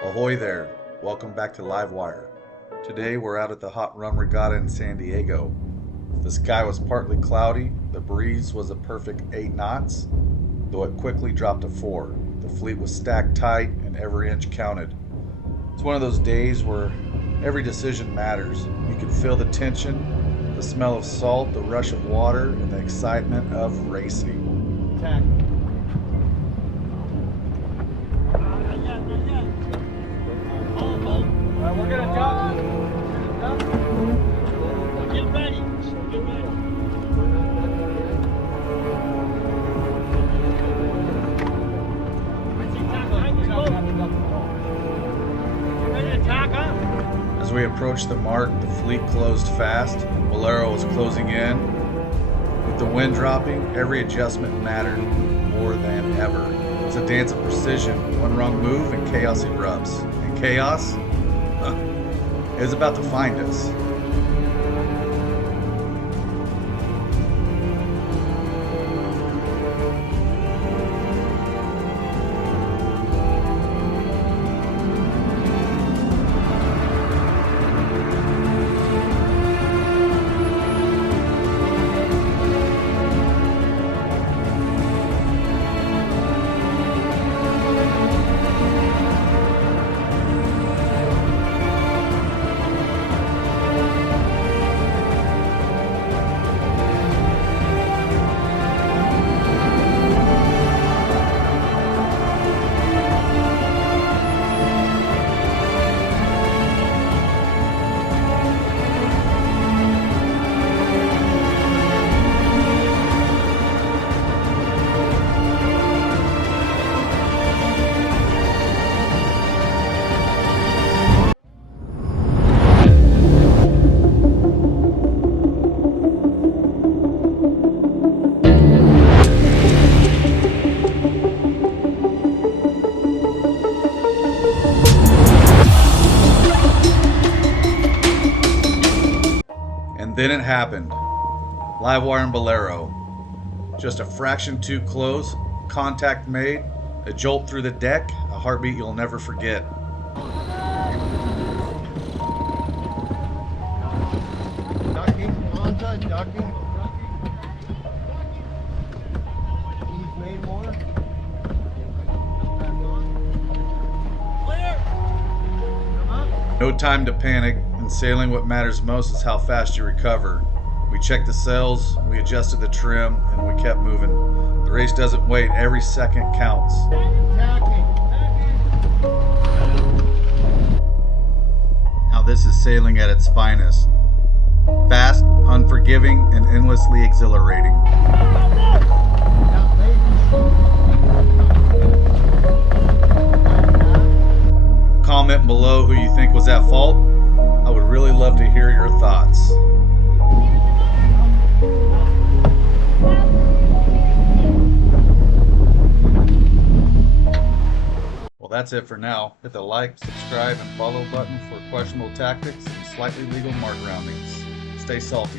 Ahoy there, welcome back to Livewire. Today we're out at the Hot Rum Regatta in San Diego. The sky was partly cloudy, the breeze was a perfect 8 knots, though it quickly dropped to 4. The fleet was stacked tight and every inch counted. It's one of those days where every decision matters. You can feel the tension, the smell of salt, the rush of water, and the excitement of racing. Attack. We're gonna duck. Get ready. Get ready. Ready to tack up? As we approached the mark, the fleet closed fast, and Bolero was closing in. With the wind dropping, every adjustment mattered more than ever. It's a dance of precision. One wrong move and chaos erupts. And chaos is about to find us. Then it happened. Livewire and Bolero. Just a fraction too close, contact made, a jolt through the deck, a heartbeat you'll never forget. Ducking, onto, ducking. He's made more. Clear! Come up. No time to panic. In sailing, what matters most is how fast you recover. We checked the sails, we adjusted the trim, and we kept moving. The race doesn't wait, every second counts. Now this is sailing at its finest. Fast, unforgiving, and endlessly exhilarating. Comment below who you think was at fault. I would really love to hear your thoughts. Well, that's it for now. Hit the like, subscribe, and follow button for questionable tactics and slightly legal mark roundings. Stay salty.